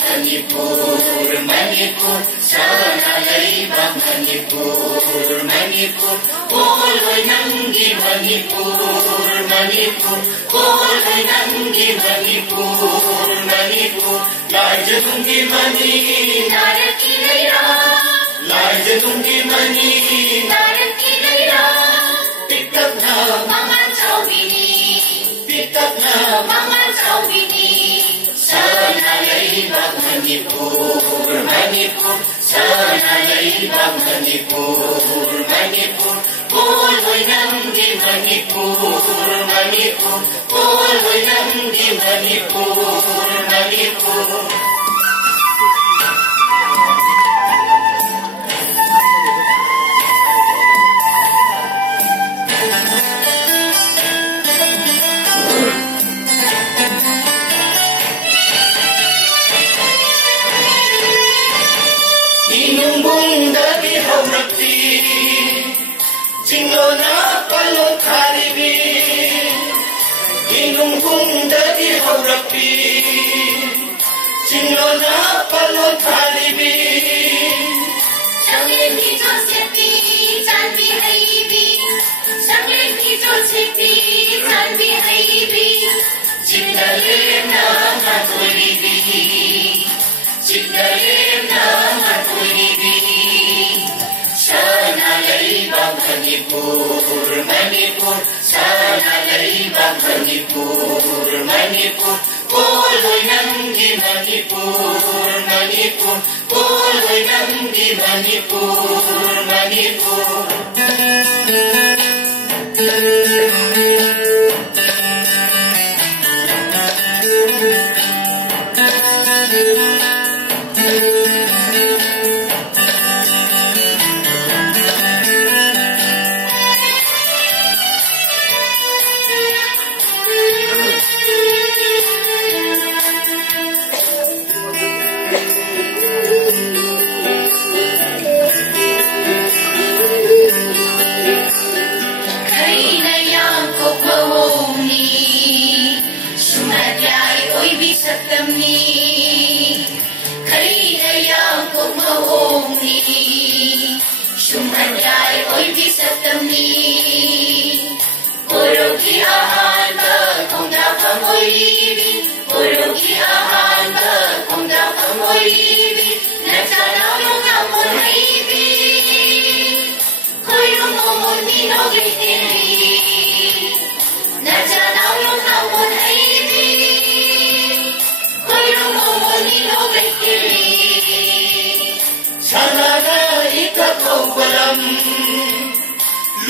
Manipur, Manipur, sana leibang Manipur, Manipur, poloy nanggi Manipur, Manipur, poloy nanggi Manipur, Manipur, larjanunggi mani, naraki leira, larjanunggi mani, naraki leira, pitak na mga chawini, pitak na mga chawini. Sana leibang Manipur, Manipur, sana leibang Manipur, Manipur, poloy nanggi Manipur, Manipur, poloy nanggi Manipur, Manipur. Inumbong dari haurapti, jinglo na palot haribi. Inumbong dari haurapti, jinglo na palot haribi. Sangin hito sepi, chanbi haibi. Sangin hito sepi, chanbi haibi. Jingale na maturibi, jingale na maturibi. Sana leibang Manipur, Manipur, sana leibang Manipur, Manipur, poloy nanggi Manipur, Manipur, poloy nanggi Manipur, Manipur.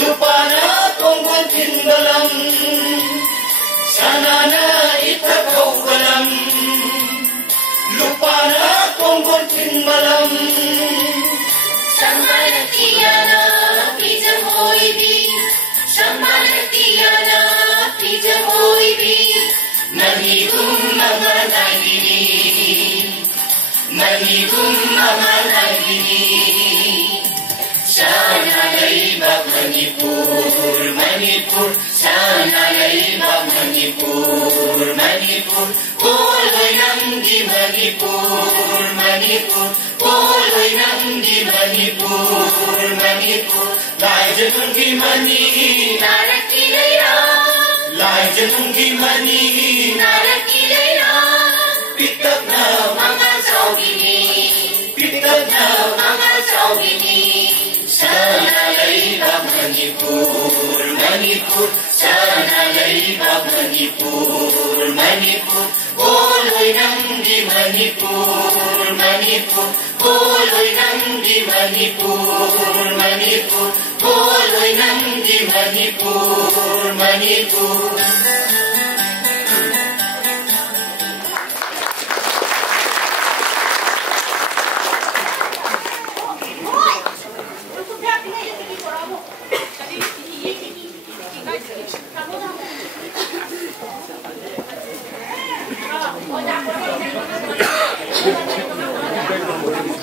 Lupa na tungkol timbalang, sana na itakaw balang. Lupa na tungkol timbalang, Shambalatiana pijamoibi, Shambalatiana pijamoibi. Manigum mga nagini, manigum mga nagini. Sana leibang Manipur, Manipur, sana leibang Manipur, Manipur, poloy nanggi Manipur, Manipur, poloy nanggi Manipur, Manipur. Larjanunggi mani, naraki leira, larjanunggi mani, naraki leira. Pitak na mga chawini, pitak na mga chawini. Sana leibang Manipur, Manipur, sana leibang Manipur, Manipur, poloy nanggi Manipur, Manipur, poloy nanggi Manipur, Manipur, poloy nanggi Manipur, Manipur. Gracias.